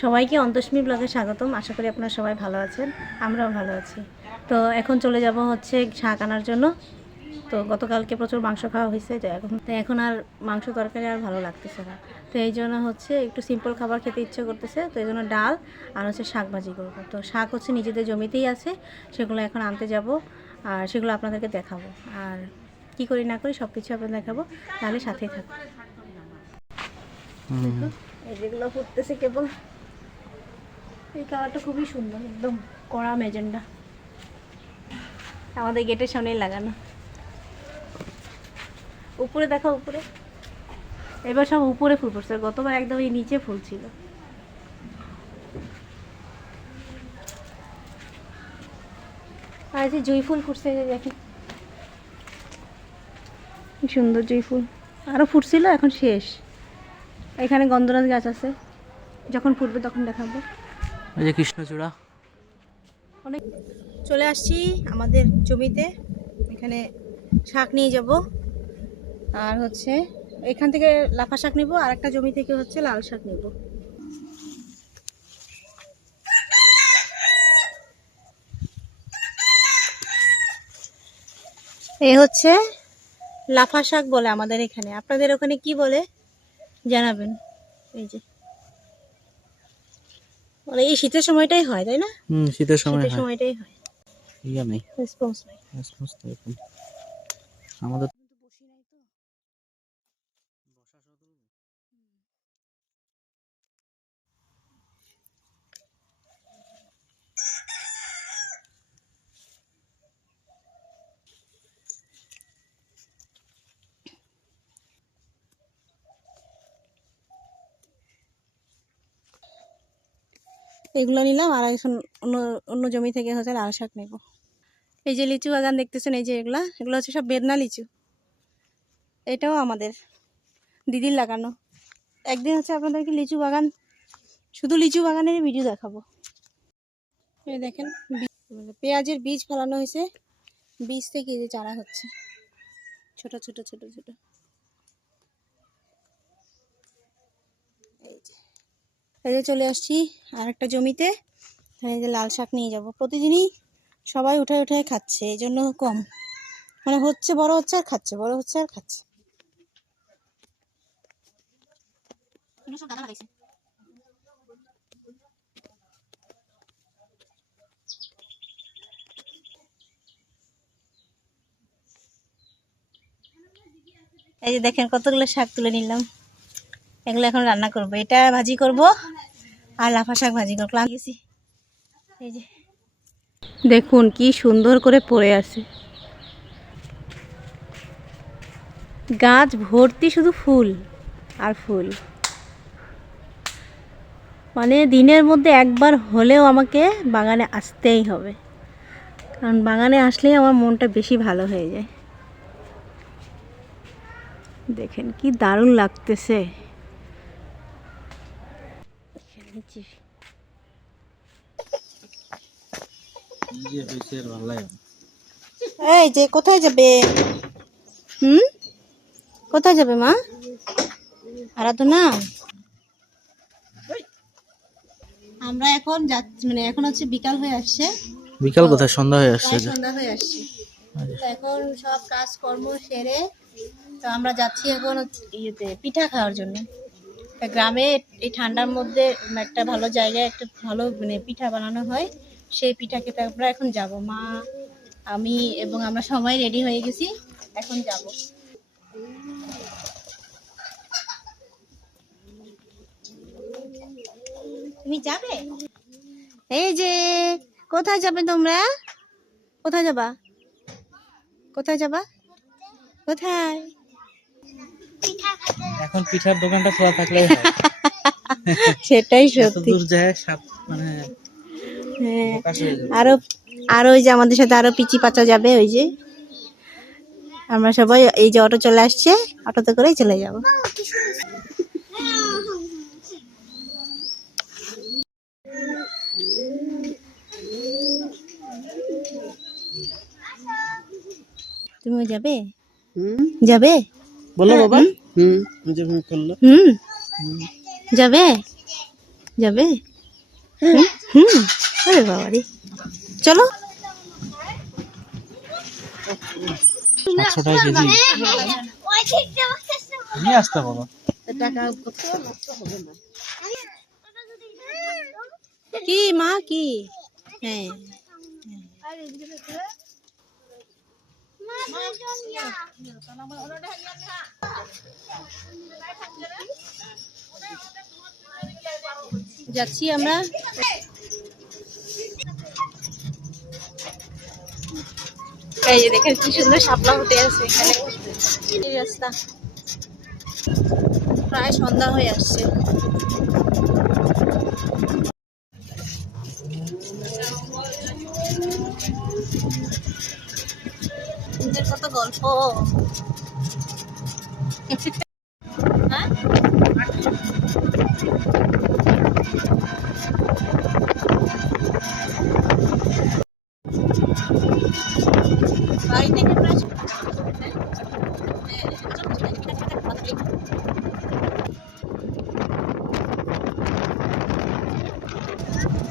সবাইকে অন্তস্মী ব্লগে স্বাগতম। আশা করি আপনারা সবাই ভালো আছেন, আমরাও ভালো আছি। তো এখন চলে যাব হচ্ছে শাক আনার জন্য। তো গতকালকে প্রচুর মাংস খাওয়া হয়েছে, তো এখন তো এখন আর মাংস তরকারি আর ভালো লাগতেছে না। তো এই জন্য হচ্ছে একটু সিম্পল খাবার খেতে ইচ্ছে করতেছে, তো এই জন্য ডাল আর হচ্ছে শাক ভাজি করব। তো শাক হচ্ছে নিজেদের জমিতেই আছে, সেগুলো এখন আনতে যাব আর সেগুলো আপনাদেরকে দেখাবো। আর কি করি না করি সব কিছু আপনাদের দেখাবো, তাহলে সাথেই থাকব যেগুলো ফুটতেছে কেবল। এই কালারটা খুবই সুন্দর একদম কড়া মেজেন্ডা আমাদের গেটের সামনেই লাগানো। উপরে দেখো উপরে। এবার সব উপরে ফুল ফুটছে গতবার একদম এই নিচে ফুল ছিল। আর যে জুঁই ফুল ফুটছে দেখেন। সুন্দর জুঁই ফুল। আরও ফুটছিল এখন শেষ। এখানে গন্ধরাজ গাছ আছে। যখন ফুটবে তখন দেখাবো। ওই যে কৃষ্ণচূড়া। অনেক চলে আসছি আমাদের জমিতে। এখানে শাক নিয়ে যাব। আর হচ্ছে এখান থেকে লাফা শাক নেব আর একটা জমি থেকে হচ্ছে লাল শাক নেব। এ হচ্ছে লাফা শাক বলে আমাদের এখানে। আপনাদের ওখানে কি বলে? জানাবেন। এই যে। মানে এই শীতের সময়টাই হয় তাই না? হুম শীতের সময় শীতের সময়টাই হয়। ইয়া নাই। রেসপন্স নাই। রেসপন্স এরকম। আমাদের এগুলো নিলাম, আর এখন অন্য অন্য জমি থেকে হচ্ছে লাল শাক নেব। এই যে লিচু বাগান দেখতেছেন, এই যে এগুলা, এগুলো হচ্ছে সব বেদনা লিচু। এটাও আমাদের দিদির লাগানো। একদিন হচ্ছে আপনাদেরকে লিচু বাগান, শুধু লিচু বাগানের ভিডিও দেখাবো। এই দেখেন মানে পেঁয়াজের বীজ ফেলানো হয়েছে। বীজ থেকে যে চারা হচ্ছে। ছোট ছোট ছোট ছোট এই যে এই যে চলে আসছি আর একটা জমিতে। এই যে লাল শাক নিয়ে যাব। প্রতিদিনই সবাই উঠায় উঠায় খাচ্ছে এই জন্য কম। মানে হচ্ছে বড় হচ্ছে আর খাচ্ছে বড় হচ্ছে আর খাচ্ছে। এই যে দেখেন কতগুলো শাক তুলে নিলাম। এগুলো এখন রান্না করব। এটা ভাজি করব আর লাফা শাক ভাজি করব। লাগিয়েছি এই যে। দেখুন কি সুন্দর করে পড়ে আছে। গাছ ভর্তি শুধু ফুল আর ফুল। মানে দিনের মধ্যে একবার হলেও আমাকে বাগানে আসতেই হবে। কারণ বাগানে আসলেই আমার মনটা বেশি ভালো হয়ে যায়। দেখেন কি দারুণ লাগতেছে। এই যে কোথায় যাবে? হুম? কোথায় যাবে মা? আরাধনা? আমরা এখন যাচ্ছি মানে এখন হচ্ছে বিকাল হয়ে আসছে। বিকাল কোথায়? সন্ধ্যা হয়ে আসছে সন্ধ্যা হয়ে আসছে। এখন সব কাজকর্ম সেরে তো আমরা যাচ্ছি এখন হচ্ছে ইয়েতে পিঠা খাওয়ার জন্য। গ্রামে এই ঠান্ডার মধ্যে একটা ভালো জায়গায় একটা ভালো মানে পিঠা বানানো হয়, সেই পিঠা খেতে আমরা এখন যাব। মা, আমি এবং আমরা সবাই রেডি হয়ে গেছি, এখন যাব। তুমি যাবে? এই যে, কোথায় যাবে তোমরা? কোথায় যাবা? কোথায় যাবা? কোথায়? এখন পিঠার দোকানটা খোলা থাকলে সেটাই সত্যি। দূর যায় সাত মানে হ্যাঁ আরও আর ওই যে আমাদের সাথে আরও পিচি পাচা যাবে ওই যে। আমরা সবাই এই যে অটো চলে আসছে অটোতে করেই চলে যাব। তুমিও যাবে? যাবে? বলো বাবা। হুম? হুম করল। হুম। যাবে? যাবে? হুম। হুম। আরে বাবা রে। চলো। টাকা কেজি। নিয়ে আসতে বাবা কি মা কি? হ্যাঁ। যাচ্ছি আমরা। এই যে দেখেন কি সুন্দর শাপলা ফুটে আছে এখানে। রাস্তা। প্রায় সন্ধ্যা হয়ে আসছে। গল্প হ্যাঁ? প্রায়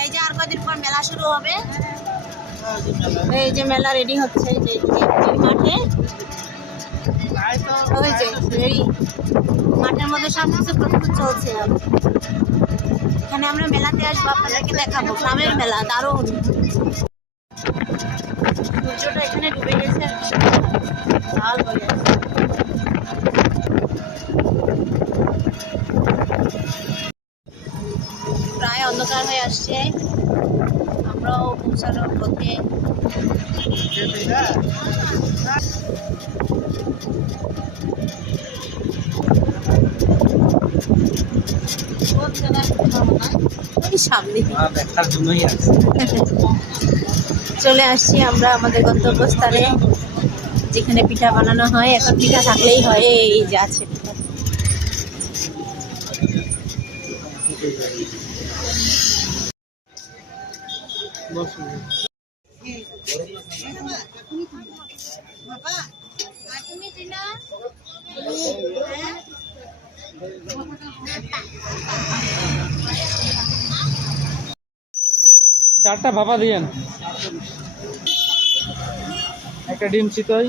এই যে আর কদিন পর মেলা শুরু হবে। এই যে মেলা রেডি হচ্ছে মাঠে। মাঠের মধ্যে সব কিছু প্রস্তুত চলছে। এখানে আমরা মেলাতে আসব, আপনাদেরকে দেখাবো। গ্রামের মেলা, দারুণ। সূর্যটা এখানে ডুবে গেছে। আছে প্রায় অন্ধকার হয়ে আসছে। পৌঁছানোর পথে চলে আসছি আমরা আমাদের গন্তব্যস্থলে, যেখানে পিঠা বানানো হয়। এখন পিঠা থাকলেই হয়, এই যে আছে পিঠা। চারটা ভাপা দিয়েন। একটা ডিম চিতই।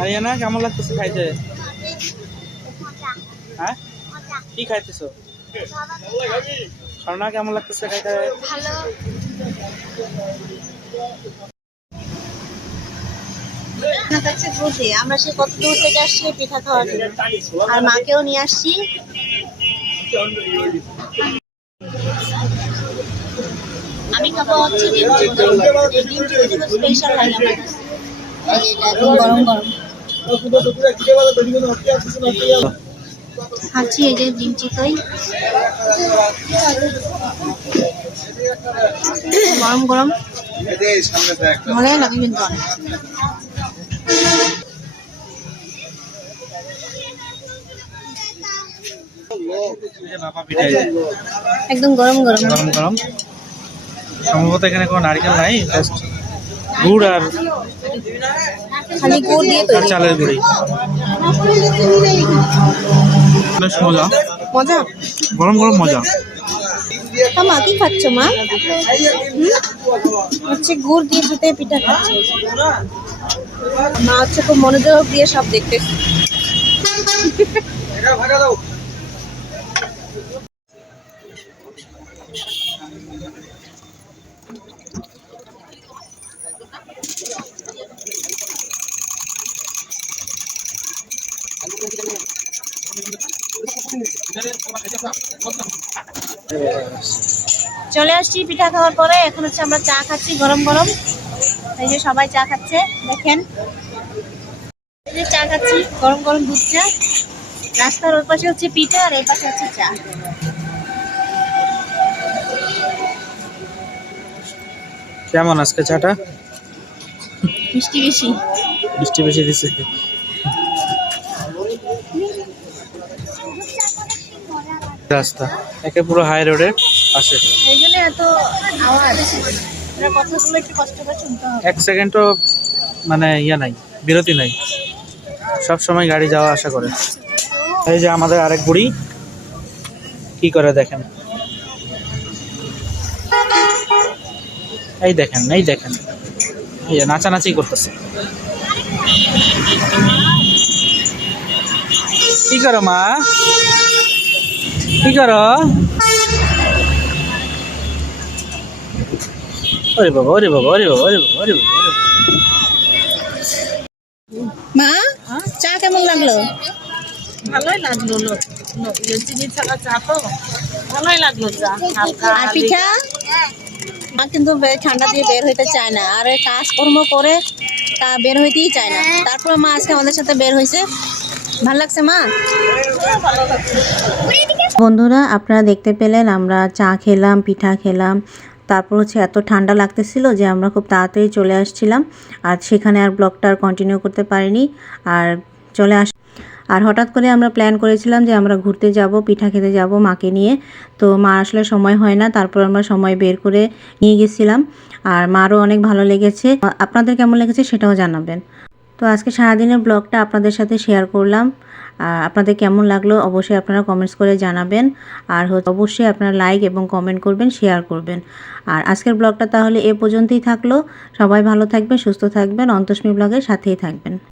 আরিয়ানা কেমন লাগতেছে খাইতে? হ্যাঁ? কি খাইতেছো? স্বর্ণা কেমন লাগতেছে খাইতে? কাছে বুঝি আমরা সে কত দূর থেকে আসছি পিঠা খাওয়ার জন্য। আর মাকেও নিয়ে আসছি। আমি খাব হচ্ছে ডিম। ডিম স্পেশাল লাগে আমার গরম গরম। খাচ্ছি এই যে ডিম চিতই গরম গরম। লাগে কিন্তু একদম গরম গরম। গরম গরম। সম্ভবত এখানে কোনো নারকেল নাই গুড় আর খালি গুড় দিয়ে তৈরি চালের গুঁড়ি। বেশ মজা। মজা? গরম গরম মজা। তা মা কি খাচ্ছ মা? হচ্ছে গুড় দিয়ে জুতে পিঠা খাচ্ছে। মা হচ্ছে খুব মনোযোগ দিয়ে সব দেখতে চলে আসছি পিঠা খাওয়ার পরে। এখন হচ্ছে আমরা চা খাচ্ছি গরম গরম। এই যে সবাই চা খাচ্ছে দেখেন। এই যে চা খাচ্ছি গরম গরম দুধ চা রাস্তার ওই পাশে হচ্ছে পিঠা আর এই পাশে হচ্ছে চা। কেমন আজকে চাটা? মিষ্টি বেশি। মিষ্টি বেশি দিছে। রাস্তা। একে পুরো হাই রোডের পাশে। এই জন্য এত আওয়াজ। কথাগুলো একটু কষ্ট করে শুনতে হবে। এক সেকেন্ডও মানে ইয়ে নাই বিরতি নাই। সব সময় গাড়ি যাওয়া আসা করে। এই যে আমাদের আরেক বুড়ি কি করে দেখেন? এই দেখেন এই দেখেন। এই যে নাচানাচি করতেছে। কি করো মা? কি করো? ওরে বাবা ওরে বাবা ওরে বাবা ওরে বাবা ওরে বাবা মা চা কেমন লাগল? ভালোই লাগল চিনি ছাড়া চা তো। ভালোই লাগল চা আর পিঠা? মা কিন্তু ঠান্ডা দিয়ে বের হইতে চায় না। আর কাজকর্ম করে তা বের হইতেই চায় না। তারপরে মা আজকে আমাদের সাথে বের হয়েছে ভালো লাগছে, মা? বন্ধুরা, আপনারা দেখতে পেলেন, আমরা চা খেলাম, পিঠা খেলাম। তারপর হচ্ছে এত ঠান্ডা লাগতেছিল যে আমরা খুব তাড়াতাড়ি চলে আসছিলাম। আর সেখানে আর ব্লগটা আর কন্টিনিউ করতে পারিনি। আর চলে আস, আর হঠাৎ করে আমরা প্ল্যান করেছিলাম যে আমরা ঘুরতে যাব, পিঠা খেতে যাব মাকে নিয়ে। তো মা আসলে সময় হয় না, তারপর আমরা সময় বের করে নিয়ে গেছিলাম। আর মারও অনেক ভালো লেগেছে। আপনাদের কেমন লেগেছে সেটাও জানাবেন। তো আজকে সারাদিনের ব্লগটা আপনাদের সাথে শেয়ার করলাম। আর আপনাদের কেমন লাগল অবশ্যই আপনারা কমেন্টস করে জানাবেন। আর হচ্ছে অবশ্যই আপনারা লাইক এবং কমেন্ট করবেন শেয়ার করবেন। আর আজকের ব্লগটা তাহলে এ পর্যন্তই থাকল। সবাই ভালো থাকবেন, সুস্থ থাকবেন। অন্তস্মী ব্লগের সাথেই থাকবেন।